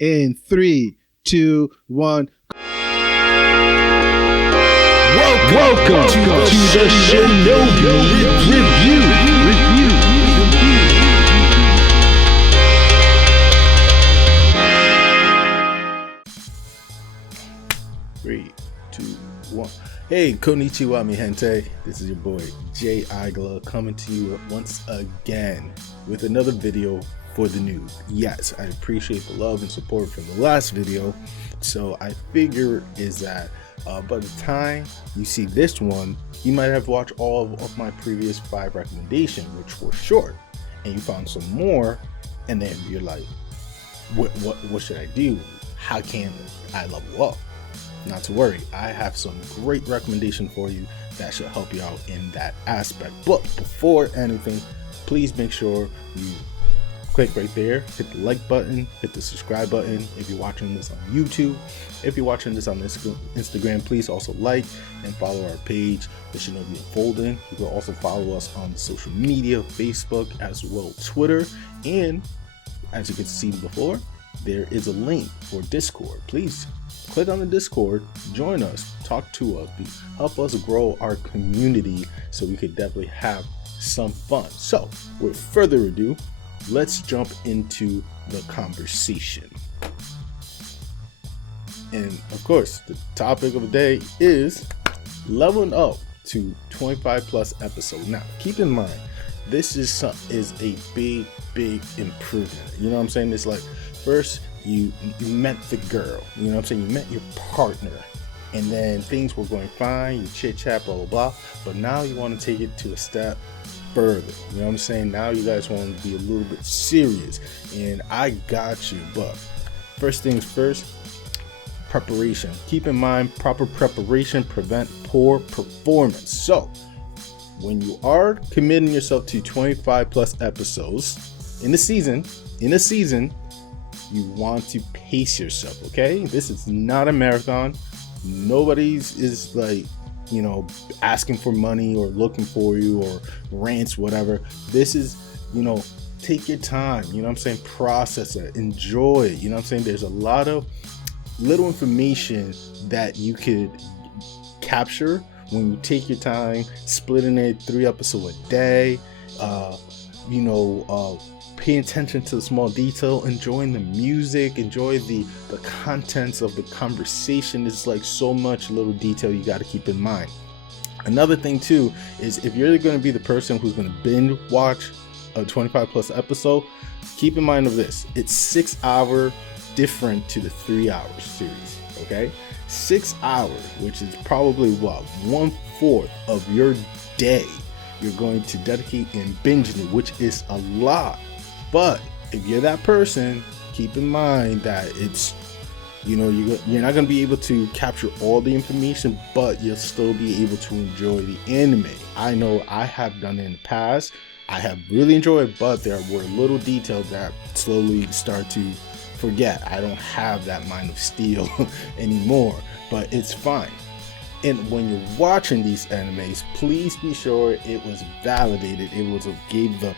In 3, 2, 1. Welcome to the SHINOBI Review. 3, 2, 1. Hey, Konichiwa, mi gente. This is your boy, Aguila, coming to you once again with another video for the noob. Yes, I appreciate the love and support from the last video. So I figure is that by the time you see this one, you might have watched all of my previous 5 recommendations, which were short, and you found some more, and then you're like, what should I do? How can I level up? Not to worry, I have some great recommendation for you that should help you out in that aspect. But before anything, please make sure you click right there, hit the like button, hit the subscribe button if you're watching this on YouTube. If you're watching this on Instagram, please also like and follow our page, the SHINOBI Unfolding. You can also follow us on social media, Facebook, as well Twitter. And as you can see before, there is a link for Discord. Please click on the Discord, join us, talk to us, help us grow our community so we could definitely have some fun. So with further ado, let's jump into the conversation. And of course, the topic of the day is leveling up to 25 plus episodes. Now, keep in mind, this is a big improvement. You know what I'm saying? It's like, first you met the girl, you know what I'm saying? You met your partner, and then things were going fine, you chit chat, blah, blah, blah. But now you want to take it to a step further. You know what I'm saying? Now you guys want to be a little bit serious, and I got you. But first things first, preparation. Keep in mind, proper preparation prevent poor performance. So when you are committing yourself to 25 plus episodes in a season, you want to pace yourself, okay? This is not a marathon. Nobody's is like, you know, asking for money or looking for you or rants, whatever. This is, you know, take your time, you know what I'm saying? Process it, enjoy it, you know what I'm saying? There's a lot of little information that you could capture when you take your time, splitting it 3 episodes a day, paying attention to the small detail, enjoying the music, enjoy the contents of the conversation. It's like so much little detail you got to keep in mind. Another thing too is if you're going to be the person who's going to binge watch a 25 plus episode, keep in mind of this: it's 6 hour different to the 3 hour series. Okay, 6 hours, which is probably what 1/4 of your day you're going to dedicate in binging it, which is a lot. But if you're that person, keep in mind that it's, you know, you're not going to be able to capture all the information, but you'll still be able to enjoy the anime. I know I have done it in the past. I have really enjoyed it, but there were little details that slowly start to forget. I don't have that mind of steel anymore, but it's fine. And when you're watching these animes, please be sure it was validated. It was gave the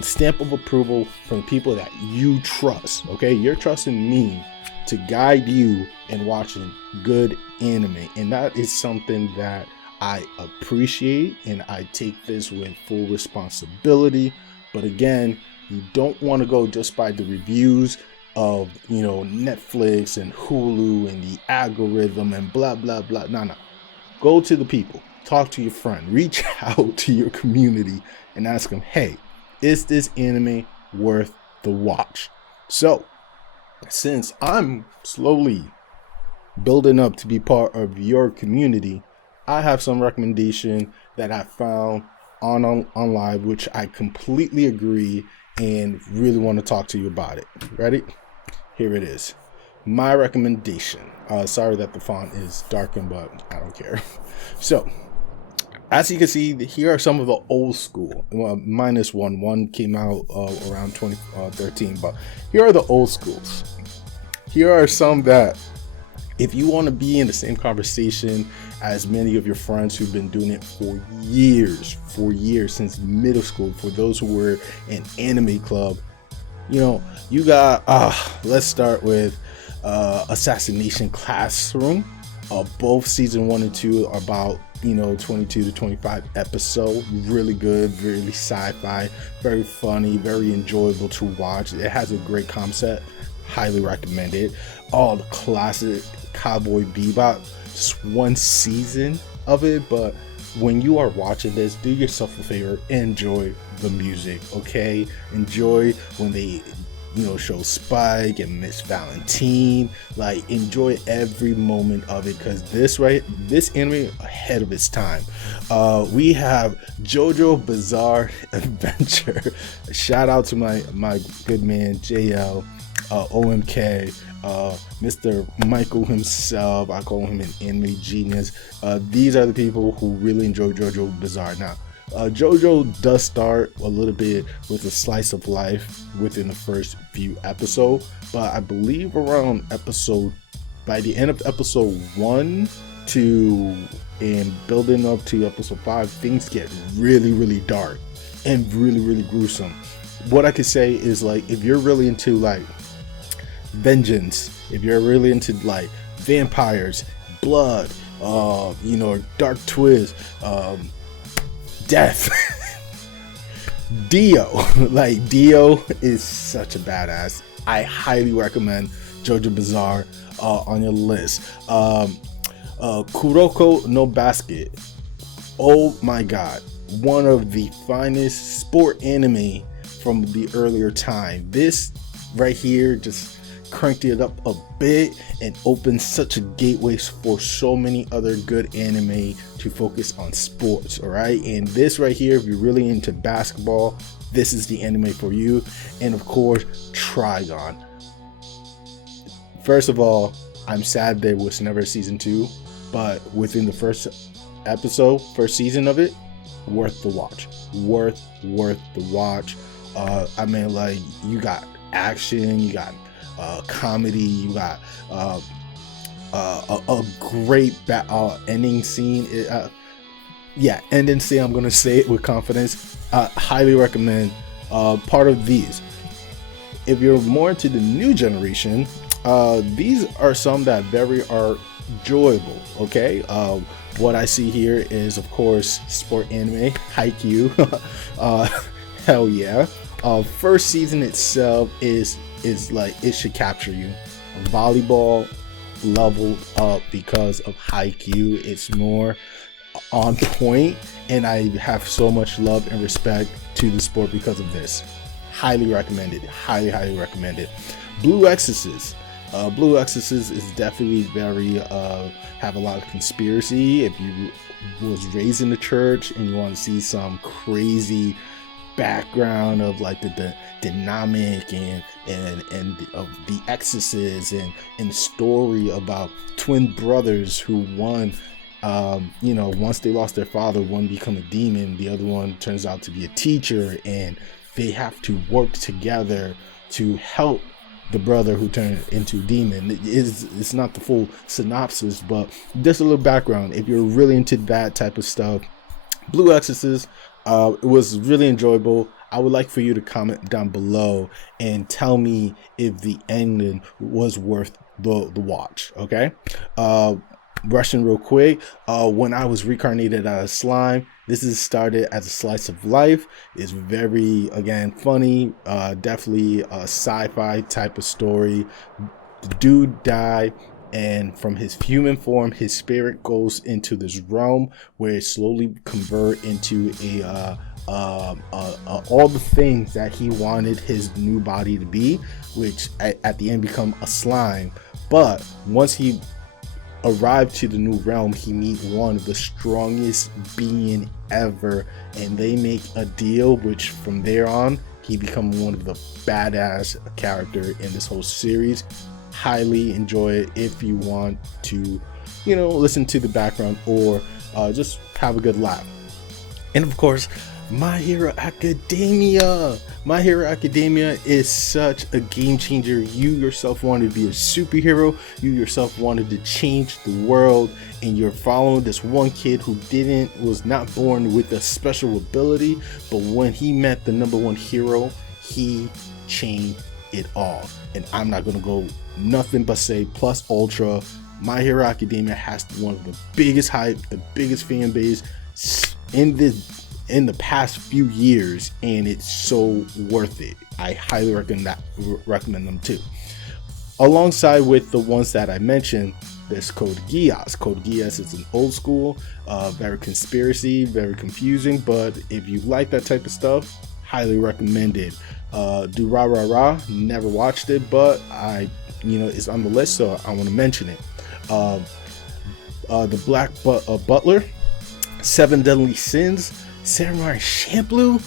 stamp of approval from people that you trust. Okay, you're trusting me to guide you in watching good anime, and that is something that I appreciate, and I take this with full responsibility. But again, you don't want to go just by the reviews of, you know, Netflix and Hulu and the algorithm and blah blah blah. No, go to the people, talk to your friend, reach out to your community and ask them, hey, is this anime worth the watch? So since I'm slowly building up to be part of your community, I have some recommendation that I found on live, which I completely agree and really want to talk to you about it. Ready? Here it is. My recommendation. Sorry that the font is darkened, but I don't care. So, as you can see, here are some of the old school. Well, minus one. One came out around 2013, but here are the old schools. Here are some that, if you want to be in the same conversation as many of your friends who've been doing it for years since middle school, for those who were in anime club, You know, you got let's start with Assassination Classroom. Both season 1 and 2 are about 22 to 25 episode. Really good, really sci-fi, very funny, very enjoyable to watch. It has a great concept. Highly recommend it. The classic Cowboy Bebop. Just one season of it, but when you are watching this, do yourself a favor, enjoy the music, okay? Enjoy when they show Spike and Miss Valentine. Like, enjoy every moment of it, because this anime ahead of its time. We have JoJo Bizarre Adventure. Shout out to my good man JL, OMK, Mr. Michael himself. I call him an anime genius. These are the people who really enjoy JoJo Bizarre. Now, JoJo does start a little bit with a slice of life within the first few episodes, but I believe by the end of episode 1 and building up to episode 5, things get really, really dark and really, really gruesome. What I could say is, like, if you're really into like vengeance, if you're really into like vampires, blood, dark twist, death, Dio is such a badass. I highly recommend JoJo Bizarre on your list. Kuroko no Basket. Oh my god, one of the finest sport anime from the earlier time. This right here just cranked it up a bit and opened such a gateway for so many other good anime to focus on sports. All right, and this right here, if you're really into basketball, this is the anime for you. And of course, Trigon. First of all, I'm sad there was never a season 2, but within the first season of it, worth the watch. Worth the watch. I mean, like, you got action, you got comedy, you got a great ending scene. Ending scene. I'm gonna say it with confidence. Highly recommend part of these. If you're more into the new generation, these are some that are enjoyable. Okay, what I see here is, of course, sport anime, Haikyuu. Hell yeah. First season itself is like, it should capture you. Volleyball leveled up because of Haikyuu. It's more on point, and I have so much love and respect to the sport because of this. Highly recommended. Highly recommended. Blue Exorcist. Blue Exorcist is definitely very have a lot of conspiracy. If you was raised in the church and you want to see some crazy background of like the dynamic and of the Exorcist and story about twin brothers who once they lost their father, one become a demon, the other one turns out to be a teacher, and they have to work together to help the brother who turned into a demon. It's not the full synopsis, but just a little background. If you're really into that type of stuff, Blue Exorcist, it was really enjoyable. I would like for you to comment down below and tell me if the ending was worth the watch. Okay, rushing real quick. When I was reincarnated out of slime, this is started as a slice of life. It's very, again, funny. Definitely a sci-fi type of story. The dude died, and from his human form, his spirit goes into this realm where it slowly convert into all the things that he wanted his new body to be, which at the end become a slime. But once he arrived to the new realm, he meet one of the strongest being ever, and they make a deal, which from there on he become one of the badass character in this whole series. Highly enjoy it if you want to listen to the background or just have a good laugh. And of course, My Hero Academia. My Hero Academia is such a game changer. You yourself wanted to be a superhero. You yourself wanted to change the world, and you're following this one kid who was not born with a special ability, but when he met the number one hero, he changed it all. And I'm not gonna go nothing but say plus ultra. My Hero Academia has one of the biggest hype, the biggest fan base in the past few years, and it's so worth it. I highly recommend them too. Alongside with the ones that I mentioned, there's Code Geass. Code Geass is an old school, very conspiracy, very confusing, but if you like that type of stuff, highly recommended. Do Ra Ra Ra, never watched it, but it's on the list, so I want to mention it. The Black Butler, Seven Deadly Sins, Samurai Champloo.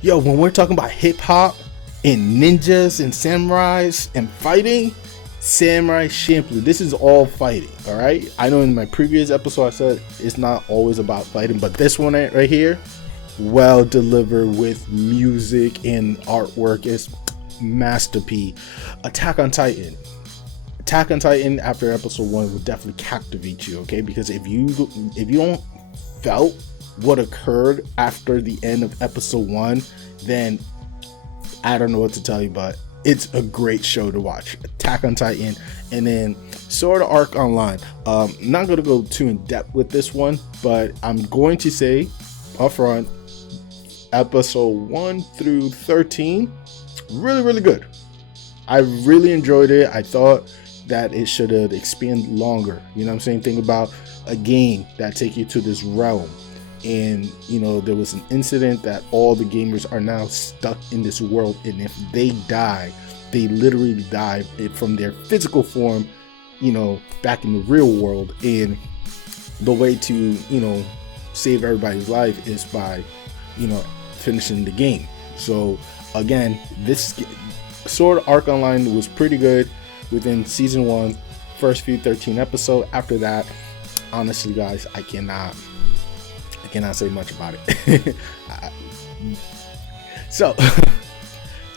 Yo, when we're talking about hip hop and ninjas and samurais and fighting, Samurai Champloo. This is all fighting, all right? I know in my previous episode I said it's not always about fighting, but this one right here, well delivered with music and artwork, is masterpiece. Attack on Titan. Attack on Titan after episode 1 will definitely captivate you, okay? Because if you don't felt what occurred after the end of episode 1, then I don't know what to tell you, but it's a great show to watch. Attack on Titan. And then Sword Art Online. Not going to go too in depth with this one, but I'm going to say up front, episode 1 through 13, really, really good. I really enjoyed it. I thought that it should have expanded longer. You know what I'm saying? Think about a game that take you to this realm. And there was an incident that all the gamers are now stuck in this world, and if they die, they literally die from their physical form, back in the real world. And the way to save everybody's life is by finishing the game. So again, this Sword Art Online was pretty good within season 1, first few 13 episodes. After that, honestly guys, I cannot say much about it. So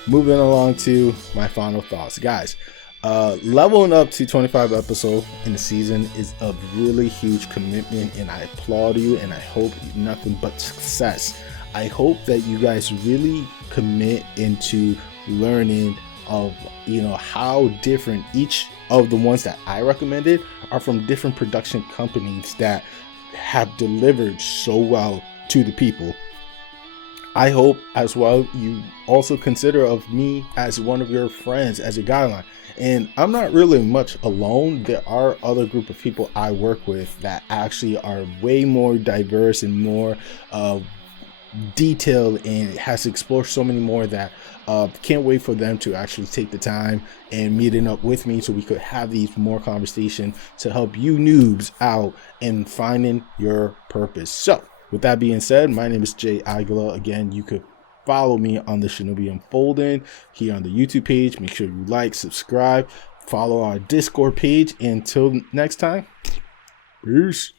moving along to my final thoughts, guys. Leveling up to 25 episodes in the season is a really huge commitment, and I applaud you, and I hope nothing but success. I hope that you guys really commit into learning of how different each of the ones that I recommended are from different production companies that have delivered so well to the people. I hope as well you also consider of me as one of your friends, as a guideline. And I'm not really much alone. There are other group of people I work with that actually are way more diverse and more detailed, and has explored so many more that can't wait for them to actually take the time and meeting up with me so we could have these more conversation to help you noobs out in finding your purpose. So with that being said, my name is Jay Aguila. Again, you could follow me on the Shinobi Unfolding here on the YouTube page. Make sure you like, subscribe, follow our Discord page. Until next time, peace.